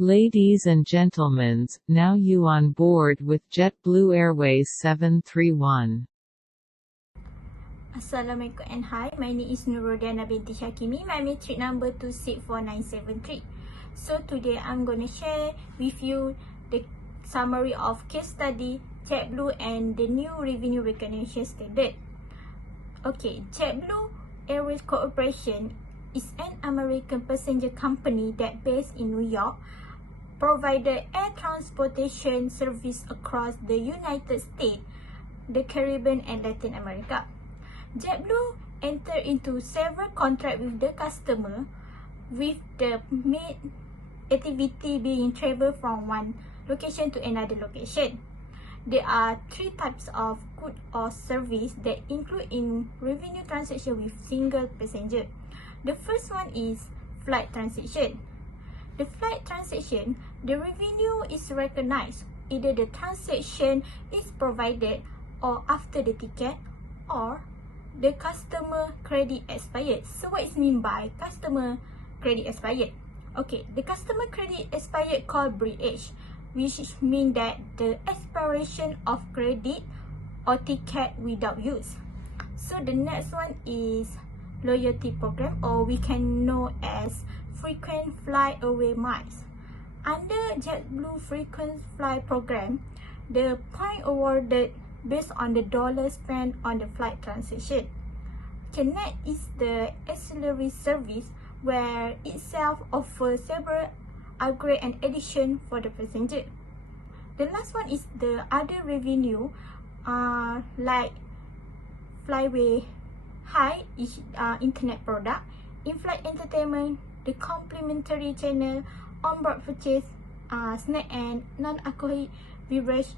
Ladies and gentlemen, now you on board with JetBlue Airways 731. Assalamualaikum and hi, my name is Nurul Diyana Binti Shakimi, my matric number 264973. So today I'm going to share with you the summary of case study JetBlue and the new revenue recognition standard. Okay, JetBlue Airways Corporation is an American passenger company that based in New York, provided air transportation service across the United States, the Caribbean and Latin America. JetBlue entered into several contracts with the customer, with the main activity being travel from one location to another location. There are three types of good or service that include in revenue transaction with single passenger. The first one is flight transaction. The flight transaction, the revenue is recognized either the transaction is provided or after the ticket or the customer credit expired. So what is mean by customer credit expired? Okay, the customer credit expired called breakage, which mean that the expiration of credit or ticket without use. So the next one is loyalty program, or we can know as frequent flyaway miles. Under JetBlue frequent fly program, the point awarded based on the dollar spent on the flight transaction. Connect is the ancillary service where itself offers several upgrade and addition for the passenger. The last one is the other revenue, like flyaway high is internet product, in-flight entertainment, the complimentary channel, on-board purchase, snack and non-alcoholic beverage,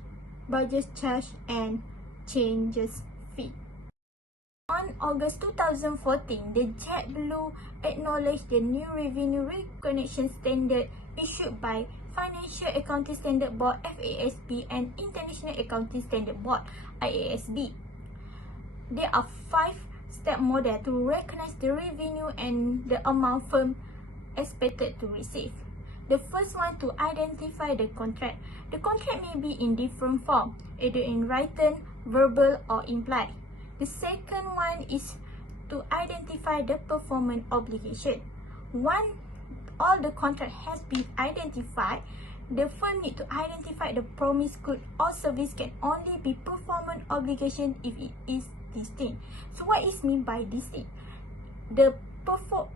budget charge and changes fee. On August 2014, the JetBlue acknowledged the new revenue recognition standard issued by Financial Accounting Standard Board (FASB) and International Accounting Standard Board (IASB). There are 5-step model to recognize the revenue and the amount firm expected to receive. The first one, to identify the contract. The contract may be in different form, either in written, verbal or implied. The second one is to identify the performance obligation. Once all the contract has been identified, the firm need to identify the promised good or service can only be performance obligation if it is distinct. So what is mean by distinct? The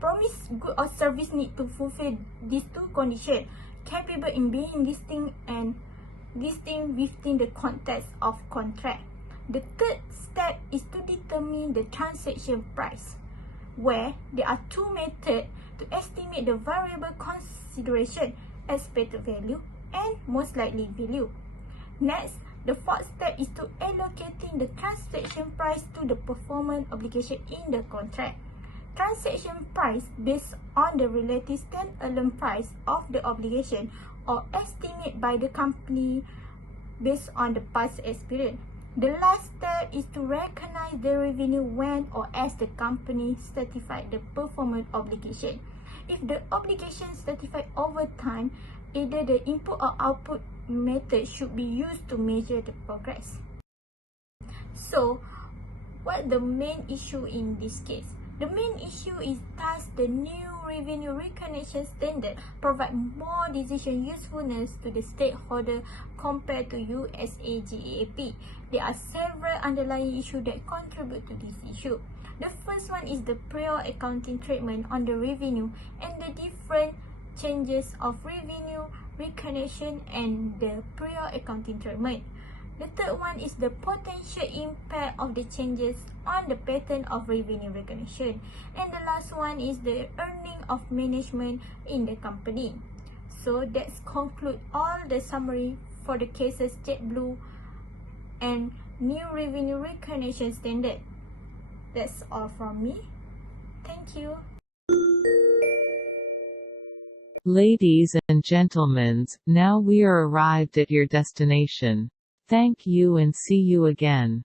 promised good or service need to fulfill these two conditions, capable in being distinct and distinct within the context of contract. The third step is to determine the transaction price, where there are two methods to estimate the variable consideration, expected value and most likely value. Next, the fourth step is to allocating the transaction price to the performance obligation in the contract. Transaction price based on the relative standalone price of the obligation or estimate by the company based on the past experience. The last step is to recognize the revenue when or as the company certified the performance obligation. If the obligation certified over time, either the input or output method should be used to measure the progress. So, what the main issue in this case? The main issue is thus the new revenue recognition standard provide more decision usefulness to the stakeholder compared to USAGAP. There are several underlying issues that contribute to this issue. The first one is the prior accounting treatment on the revenue and the different changes of revenue recognition and the prior accounting treatment. The third one is the potential impact of the changes on the pattern of revenue recognition. And the last one is the earning of management in the company. So that's conclude all the summary for the cases JetBlue and new revenue recognition standard. That's all from me. Thank you. Ladies and gentlemen, now we are arrived at your destination. Thank you and see you again.